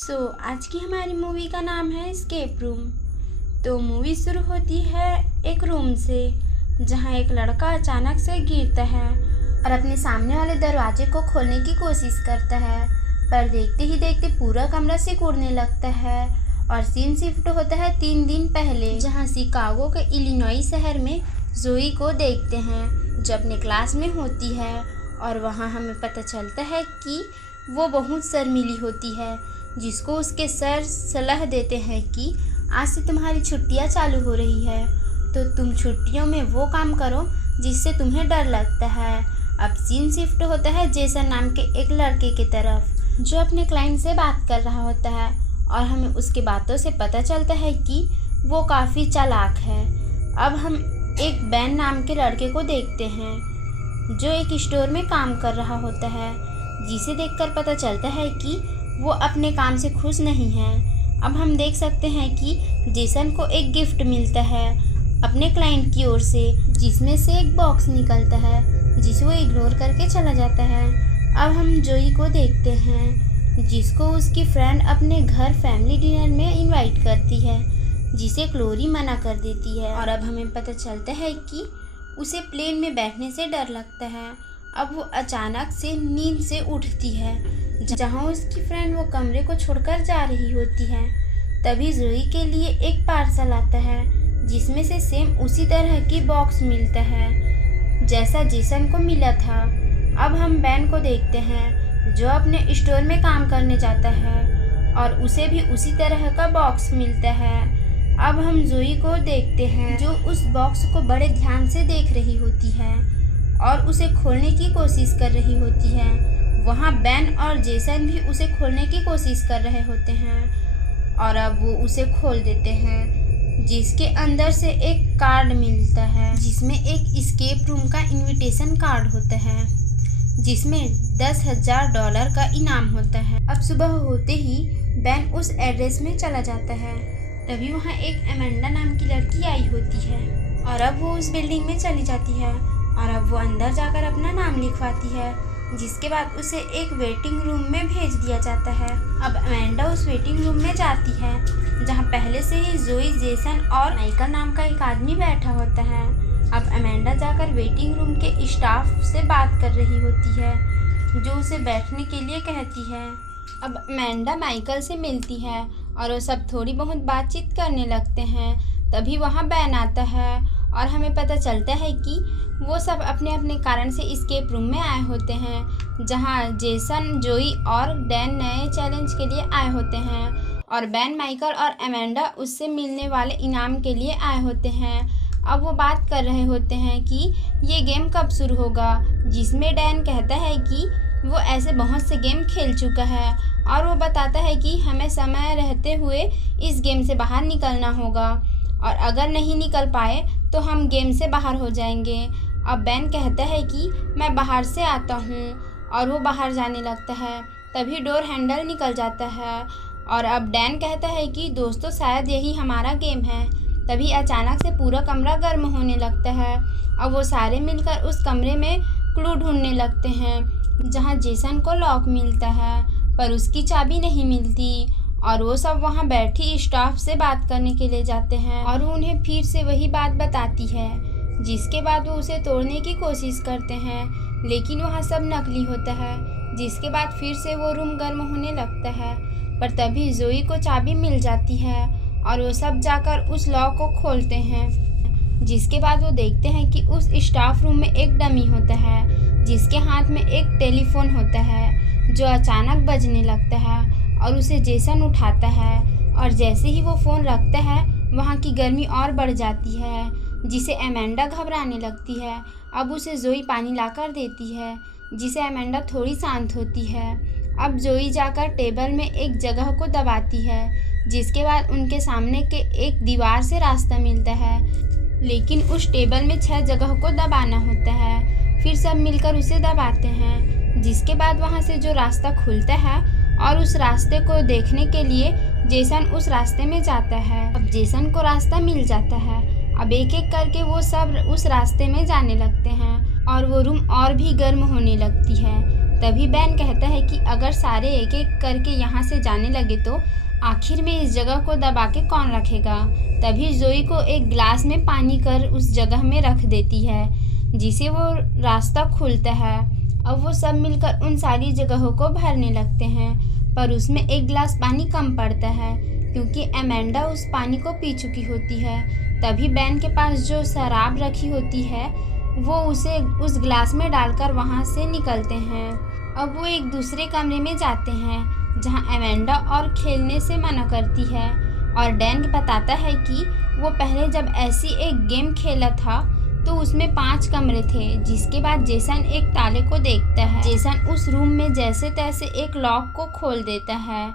आज की हमारी मूवी का नाम है एस्केप रूम। तो मूवी शुरू होती है एक रूम से, जहां एक लड़का अचानक से गिरता है और अपने सामने वाले दरवाजे को खोलने की कोशिश करता है, पर देखते ही देखते पूरा कमरा सिकुड़ने लगता है। और सीन शिफ्ट होता है 3 दिन पहले, जहां शिकागो के इलिनॉय शहर में जोई को देखते हैं जो अपने क्लास में होती है। और वहां हमें पता चलता है कि वो बहुत शर्मीली होती है, जिसको उसके सर सलाह देते हैं कि आज से तुम्हारी छुट्टियां चालू हो रही है, तो तुम छुट्टियों में वो काम करो जिससे तुम्हें डर लगता है। अब सीन शिफ्ट होता है जेसन नाम के एक लड़के की तरफ, जो अपने क्लाइंट से बात कर रहा होता है और हमें उसकी बातों से पता चलता है कि वो काफ़ी चालाक है। अब हम एक बैन नाम के लड़के को देखते हैं जो एक स्टोर में काम कर रहा होता है, जिसे देखकर पता चलता है कि वो अपने काम से खुश नहीं है। अब हम देख सकते हैं कि जेसन को एक गिफ्ट मिलता है अपने क्लाइंट की ओर से, जिसमें से एक बॉक्स निकलता है जिसे वो इग्नोर करके चला जाता है। अब हम जोई को देखते हैं, जिसको उसकी फ्रेंड अपने घर फैमिली डिनर में इनवाइट करती है, जिसे क्लोरी मना कर देती है। और अब हमें पता चलता है कि उसे प्लेन में बैठने से डर लगता है। अब वो अचानक से नींद से उठती है, जहाँ उसकी फ्रेंड वो कमरे को छोड़कर जा रही होती है। तभी जोई के लिए एक पार्सल आता है, जिसमें से सेम उसी तरह की बॉक्स मिलता है जैसा जेसन को मिला था। अब हम बैन को देखते हैं, जो अपने स्टोर में काम करने जाता है और उसे भी उसी तरह का बॉक्स मिलता है। अब हम जोई को देखते हैं, जो उस बॉक्स को बड़े ध्यान से देख रही होती है और उसे खोलने की कोशिश कर रही होती है। वहाँ बैन और जेसन भी उसे खोलने की कोशिश कर रहे होते हैं और अब वो उसे खोल देते हैं, जिसके अंदर से एक कार्ड मिलता है, जिसमें एक एस्केप रूम का इनविटेशन कार्ड होता है, जिसमें $10,000 का इनाम होता है। अब सुबह होते ही बैन उस एड्रेस में चला जाता है। तभी वहाँ एक एमेंडा नाम की लड़की आई होती है और अब वो उस बिल्डिंग में चली जाती है और अब वो अंदर जाकर अपना नाम लिखवाती है, जिसके बाद उसे एक वेटिंग रूम में भेज दिया जाता है। अब अमेंडा उस वेटिंग रूम में जाती है, जहां पहले से ही जोई, जेसन और माइकल नाम का एक आदमी बैठा होता है। अब अमेंडा जाकर वेटिंग रूम के स्टाफ से बात कर रही होती है, जो उसे बैठने के लिए कहती है। अब अमेंडा माइकल से मिलती है और वो सब थोड़ी बहुत बातचीत करने लगते हैं। तभी वहाँ बैन आता है और हमें पता चलता है कि वो सब अपने अपने कारण से एस्केप रूम में आए होते हैं, जहाँ जेसन, जोई और डैन नए चैलेंज के लिए आए होते हैं और बैन, माइकल और अमेंडा उससे मिलने वाले इनाम के लिए आए होते हैं। अब वो बात कर रहे होते हैं कि ये गेम कब शुरू होगा, जिसमें डैन कहता है कि वो ऐसे बहुत से गेम खेल चुका है और वो बताता है कि हमें समय रहते हुए इस गेम से बाहर निकलना होगा और अगर नहीं निकल पाए तो हम गेम से बाहर हो जाएंगे। अब बैन कहता है कि मैं बाहर से आता हूँ और वो बाहर जाने लगता है। तभी डोर हैंडल निकल जाता है और अब डैन कहता है कि दोस्तों शायद यही हमारा गेम है। तभी अचानक से पूरा कमरा गर्म होने लगता है। अब वो सारे मिलकर उस कमरे में क्लू ढूंढने लगते हैं, जहाँ जेसन को लॉक मिलता है पर उसकी चाबी नहीं मिलती और वो सब वहाँ बैठी स्टाफ से बात करने के लिए जाते हैं और वो उन्हें फिर से वही बात बताती है, जिसके बाद वो उसे तोड़ने की कोशिश करते हैं, लेकिन वहाँ सब नकली होता है। जिसके बाद फिर से वो रूम गर्म होने लगता है, पर तभी जोई को चाबी मिल जाती है और वो सब जाकर उस लॉक को खोलते हैं। जिसके बाद वो देखते हैं कि उस स्टाफ रूम में एक डमी होता है, जिसके हाथ में एक टेलीफोन होता है, जो अचानक बजने लगता है और उसे जेसन उठाता है और जैसे ही वो फ़ोन रखता है, वहाँ की गर्मी और बढ़ जाती है, जिसे अमेंडा घबराने लगती है। अब उसे जोई पानी लाकर देती है, जिसे अमेंडा थोड़ी शांत होती है। अब जोई जाकर टेबल में एक जगह को दबाती है, जिसके बाद उनके सामने के एक दीवार से रास्ता मिलता है, लेकिन उस टेबल में 6 जगह को दबाना होता है। फिर सब मिलकर उसे दबाते हैं, जिसके बाद वहाँ से जो रास्ता खुलता है और उस रास्ते को देखने के लिए जेसन उस रास्ते में जाता है। अब जेसन को रास्ता मिल जाता है। अब एक एक करके वो सब उस रास्ते में जाने लगते हैं और वो रूम और भी गर्म होने लगती है। तभी बैन कहता है कि अगर सारे एक एक करके यहाँ से जाने लगे तो आखिर में इस जगह को दबा के कौन रखेगा। तभी जोई को एक गिलास में पानी कर उस जगह में रख देती है, जिसे वो रास्ता खुलता है। अब वो सब मिलकर उन सारी जगहों को भरने लगते हैं, पर उसमें एक गिलास पानी कम पड़ता है क्योंकि एमेंडा उस पानी को पी चुकी होती है। तभी बैन के पास जो शराब रखी होती है वो उसे उस गिलास में डालकर वहाँ से निकलते हैं। अब वो एक दूसरे कमरे में जाते हैं जहाँ एमेंडा और खेलने से मना करती है, और डैन बताता है कि वो पहले जब ऐसी एक गेम खेला था तो उसमें 5 कमरे थे। जिसके बाद जेसन एक ताले को देखता है। जेसन उस रूम में जैसे तैसे एक लॉक को खोल देता है,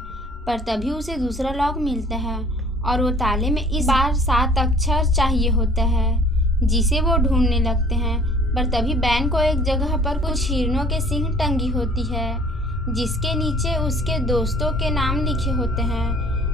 पर तभी उसे दूसरा लॉक मिलता है और वो ताले में इस बार 7 अक्षर चाहिए होता है, जिसे वो ढूंढने लगते हैं। पर तभी बैन को एक जगह पर कुछ हिरणों के सींग टंगी होती है, जिसके नीचे उसके दोस्तों के नाम लिखे होते हैं।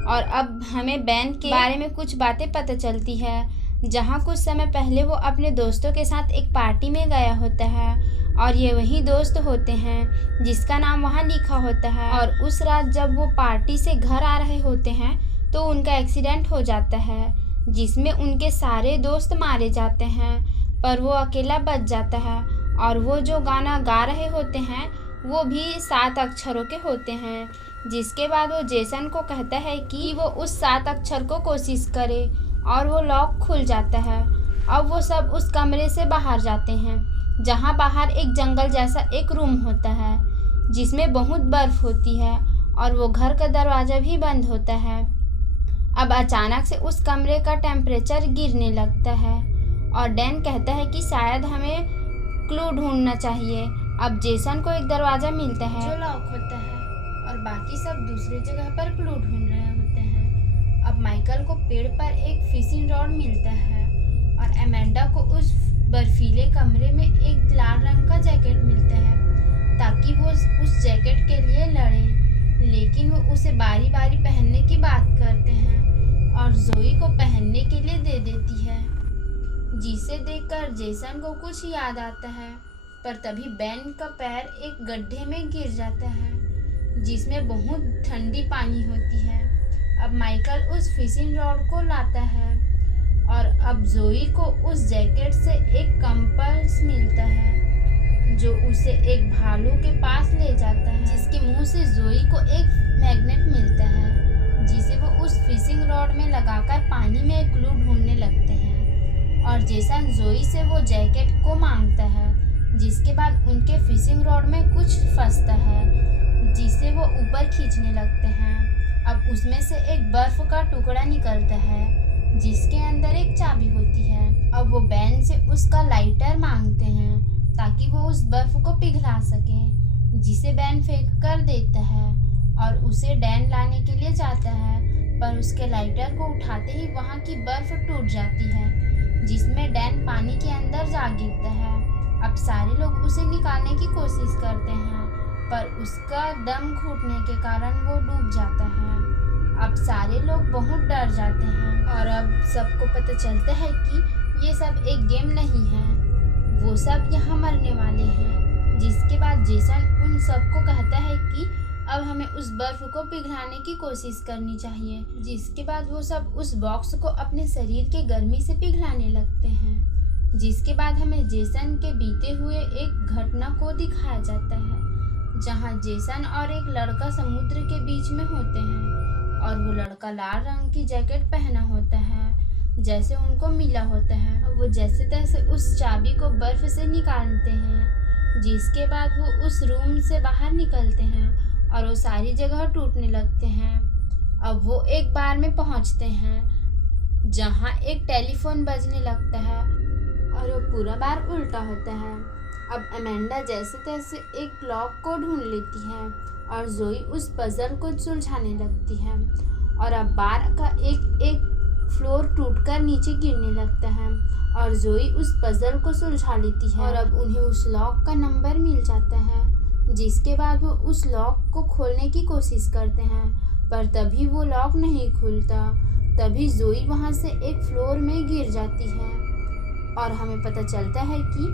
और अब हमें बैन के बारे में कुछ बातें पता चलती है, जहाँ कुछ समय पहले वो अपने दोस्तों के साथ एक पार्टी में गया होता है, और ये वही दोस्त होते हैं जिसका नाम वहाँ लिखा होता है। और उस रात जब वो पार्टी से घर आ रहे होते हैं तो उनका एक्सीडेंट हो जाता है, जिसमें उनके सारे दोस्त मारे जाते हैं, पर वो अकेला बच जाता है। और वो जो गाना गा रहे होते हैं वो भी 7 अक्षरों के होते हैं। जिसके बाद वो जेसन को कहता है कि वो उस 7 अक्षर को कोशिश करे, और वो लॉक खुल जाता है। अब वो सब उस कमरे से बाहर जाते हैं, जहाँ बाहर एक जंगल जैसा एक रूम होता है जिसमें बहुत बर्फ होती है, और वो घर का दरवाज़ा भी बंद होता है। अब अचानक से उस कमरे का टेम्परेचर गिरने लगता है, और डैन कहता है कि शायद हमें क्लू ढूंढना चाहिए। अब जेसन को एक दरवाज़ा मिलता है जो लॉक होता है, और बाकी सब दूसरी जगह पर क्लू ढूंढ रहे होते हैं। अब माइकल को पेड़ पर एक फिशिंग रॉड मिलता है, और एमेंडा को उस बर्फीले कमरे में एक लाल रंग का जैकेट मिलता है ताकि वो उस जैकेट के लिए लड़े। लेकिन वो उसे बारी बारी पहनने की बात करते हैं और जोई को पहनने के लिए दे देती है, जिसे देखकर जेसन को कुछ याद आता है। पर तभी बैन का पैर एक गड्ढे में गिर जाता है जिसमें बहुत ठंडी पानी होती है। अब माइकल उस फिशिंग रॉड को लाता है, और अब जोई को उस जैकेट से एक कंपास मिलता है जो उसे एक भालू के पास ले जाता है, जिसके मुंह से जोई को एक मैग्नेट मिलता है, जिसे वो उस फिशिंग रॉड में लगाकर पानी में एक क्लू ढूंढने लगते हैं। और जेसन जोई से वो जैकेट को मांगता है, जिसके बाद उनके फिशिंग रॉड में कुछ फंसता है, जिसे वो ऊपर खींचने लगते हैं। अब उसमें से एक बर्फ का टुकड़ा निकलता है, जिसके अंदर एक चाबी होती है। अब वो बैन से उसका लाइटर मांगते हैं ताकि वो उस बर्फ को पिघला सके, जिसे बैन फेंक कर देता है, और उसे डैन लाने के लिए जाता है। पर उसके लाइटर को उठाते ही वहाँ की बर्फ टूट जाती है, जिसमें डैन पानी के अंदर जा गिरता है। अब सारे लोग उसे निकालने की कोशिश करते हैं, पर उसका दम घुटने के कारण वो डूब जाता है। अब सारे लोग बहुत डर जाते हैं, और अब सबको पता चलता है कि ये सब एक गेम नहीं है, वो सब यहाँ मरने वाले हैं। जिसके बाद जेसन उन सबको कहता है कि अब हमें उस बर्फ को पिघलाने की कोशिश करनी चाहिए। जिसके बाद वो सब उस बॉक्स को अपने शरीर के गर्मी से पिघलाने लगते हैं। जिसके बाद हमें जेसन के बीते हुए एक घटना को दिखाया जाता है, जहाँ जेसन और एक लड़का समुद्र के बीच में होते हैं, और वो लड़का लाल रंग की जैकेट पहना होता है जैसे उनको मिला होता है। वो जैसे तैसे उस चाबी को बर्फ से निकालते हैं, जिसके बाद वो उस रूम से बाहर निकलते हैं, और वो सारी जगह टूटने लगते हैं। अब वो एक बार में पहुंचते हैं जहां एक टेलीफोन बजने लगता है, और वो पूरा बार उल्टा होता है। अब एमेंडा जैसे तैसे एक लॉक को ढूंढ लेती है, और जोई उस पजल को सुलझाने लगती है, और अब बार का एक फ्लोर टूटकर नीचे गिरने लगता है, और जोई उस पजल को सुलझा लेती है, और अब उन्हें उस लॉक का नंबर मिल जाता है। जिसके बाद वो उस लॉक को खोलने की कोशिश करते हैं, पर तभी वो लॉक नहीं खुलता। तभी जोई वहाँ से एक फ्लोर में गिर जाती है, और हमें पता चलता है कि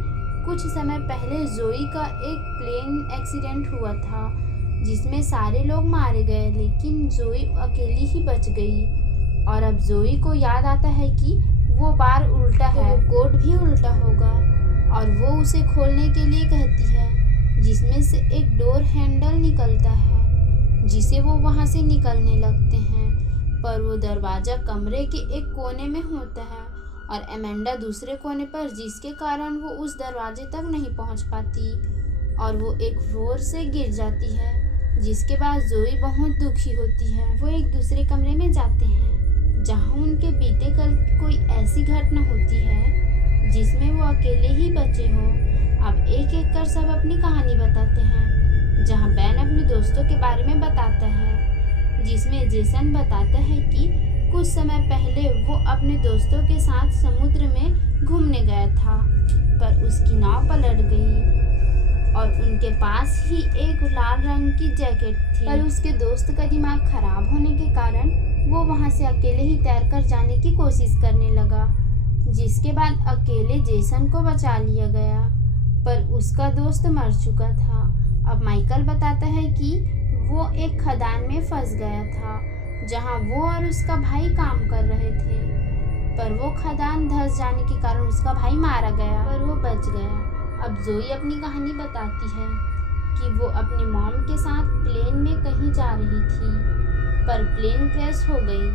कुछ समय पहले जोई का एक प्लेन एक्सीडेंट हुआ था जिसमें सारे लोग मारे गए, लेकिन जोई अकेली ही बच गई। और अब जोई को याद आता है कि वो बार उल्टा है, वो कोड भी उल्टा होगा। और वो उसे खोलने के लिए कहती है, जिसमें से एक डोर हैंडल निकलता है, जिसे वो वहाँ से निकलने लगते हैं। पर वो दरवाज़ा कमरे के एक कोने में होता है और एमेंडा दूसरे कोने पर, जिसके कारण वो उस दरवाजे तक नहीं पहुंच पाती और वो एक फ्लोर से गिर जाती है, जिसके बाद जोई बहुत दुखी होती है। वो एक दूसरे कमरे में जाते हैं जहां उनके बीते कल की कोई ऐसी घटना होती है जिसमें वो अकेले ही बचे हों। अब एक एक कर सब अपनी कहानी बताते हैं, जहां बैन अपने दोस्तों के बारे में बताता है, जिसमें जेसन बताता है कि कुछ समय पहले वो अपने दोस्तों के साथ समुद्र में घूमने गया था, पर उसकी नाव पलट गई और उनके पास ही एक लाल रंग की जैकेट थी। पर उसके दोस्त का दिमाग खराब होने के कारण वो वहां से अकेले ही तैरकर जाने की कोशिश करने लगा, जिसके बाद अकेले जेसन को बचा लिया गया, पर उसका दोस्त मर चुका था। अब माइकल बताता है कि वो एक खदान में फंस गया था जहां वो और उसका भाई काम कर रहे थे, पर वो खदान धंस जाने के कारण उसका भाई मारा गया, पर वो बच गया। अब जोई अपनी कहानी बताती है कि वो अपने मॉम के साथ प्लेन में कहीं जा रही थी, पर प्लेन क्रैश हो गई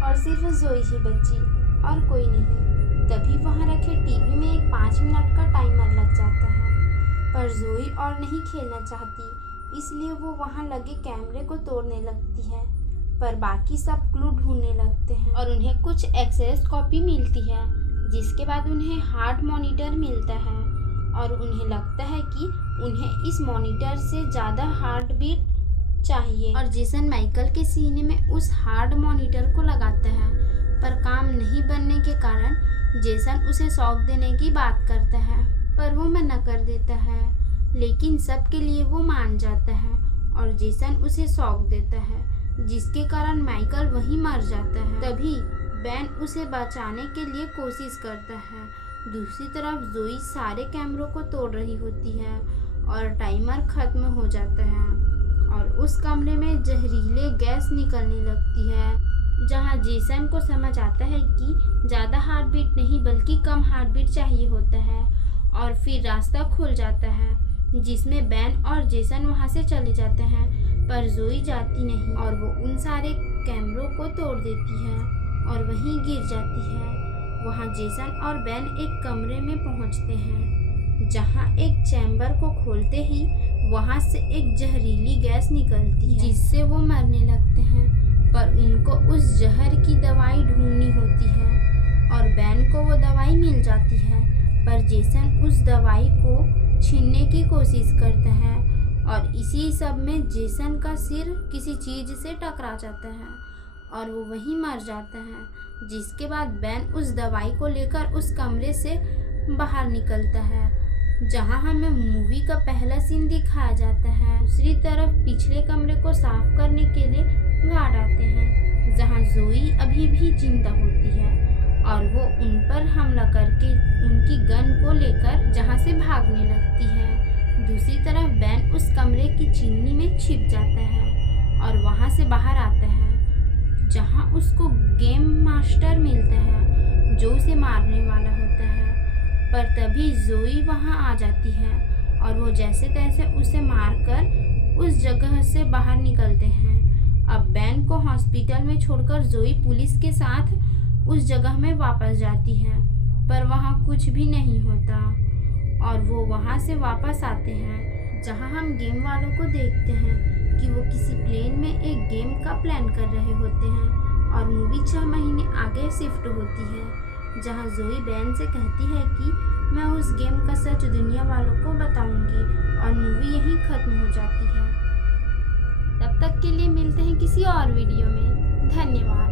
और सिर्फ जोई ही बची और कोई नहीं। तभी वहाँ रखे टीवी में एक 5 मिनट का टाइमर लग जाता है, पर जोई और नहीं खेलना चाहती, इसलिए वो वहाँ लगे कैमरे को तोड़ने लगती है। पर बाकी सब क्लू ढूंढने लगते हैं और उन्हें कुछ एक्सेस कॉपी मिलती है, जिसके बाद उन्हें हार्ट मॉनिटर मिलता है और उन्हें लगता है कि उन्हें इस मॉनिटर से ज़्यादा हार्ट बीट चाहिए। और जेसन माइकल के सीने में उस हार्ट मॉनिटर को लगाता है, पर काम नहीं बनने के कारण जेसन उसे शॉक देने की बात करता है, पर वो मना कर देता है। लेकिन सबके लिए वो मान जाता है और जेसन उसे शॉक देता है, जिसके कारण माइकल वहीं मर जाता है। तभी बैन उसे बचाने के लिए कोशिश करता है। दूसरी तरफ जोई सारे कैमरों को तोड़ रही होती है और टाइमर खत्म हो जाता है और उस कमरे में जहरीले गैस निकलने लगती है, जहां जेसन को समझ आता है कि ज़्यादा हार्ट बीट नहीं बल्कि कम हार्ट बीट चाहिए होता है। और फिर रास्ता खुल जाता है, जिसमें बैन और जेसन वहां से चले जाते हैं, पर जोई जाती नहीं और वो उन सारे कैमरों को तोड़ देती है और वहीं गिर जाती है। वहाँ जेसन और बैन एक कमरे में पहुँचते हैं, जहाँ एक चैम्बर को खोलते ही वहाँ से एक जहरीली गैस निकलती है, जिससे वो मरने लगते हैं। पर उनको उस जहर की दवाई ढूंढनी होती है और बैन को वो दवाई मिल जाती है, पर जेसन उस दवाई को छीनने की कोशिश करता है और इसी सब में जेसन का सिर किसी चीज़ से टकरा जाता है और वो वहीं मर जाता है, जिसके बाद बैन उस दवाई को लेकर उस कमरे से बाहर निकलता है, जहां हमें मूवी का पहला सीन दिखाया जाता है। दूसरी तरफ पिछले कमरे को साफ करने के लिए गार्ड आते हैं, जहां जोई अभी भी जिंदा होती है और वो उन पर हमला करके उनकी गन को लेकर जहां से भागने लगती है। दूसरी तरफ बैन उस कमरे की चिमनी में छिप जाता है और वहां से बाहर आता है, जहां उसको गेम मास्टर मिलता है जो उसे मारने वाला होता है। पर तभी जोई वहां आ जाती है और वो जैसे तैसे उसे मारकर उस जगह से बाहर निकलते हैं। अब बैन को हॉस्पिटल में छोड़कर जोई पुलिस के साथ उस जगह में वापस जाती है, पर वहां कुछ भी नहीं होता और वो वहां से वापस आते हैं, जहां हम गेम वालों को देखते हैं कि वो किसी प्लेन में एक गेम का प्लान कर रहे होते हैं और मूवी 6 महीने आगे शिफ्ट होती है, जहां जोई बैन से कहती है कि मैं उस गेम का सच दुनिया वालों को बताऊंगी और मूवी यहीं खत्म हो जाती है। तब तक के लिए मिलते हैं किसी और वीडियो में। धन्यवाद।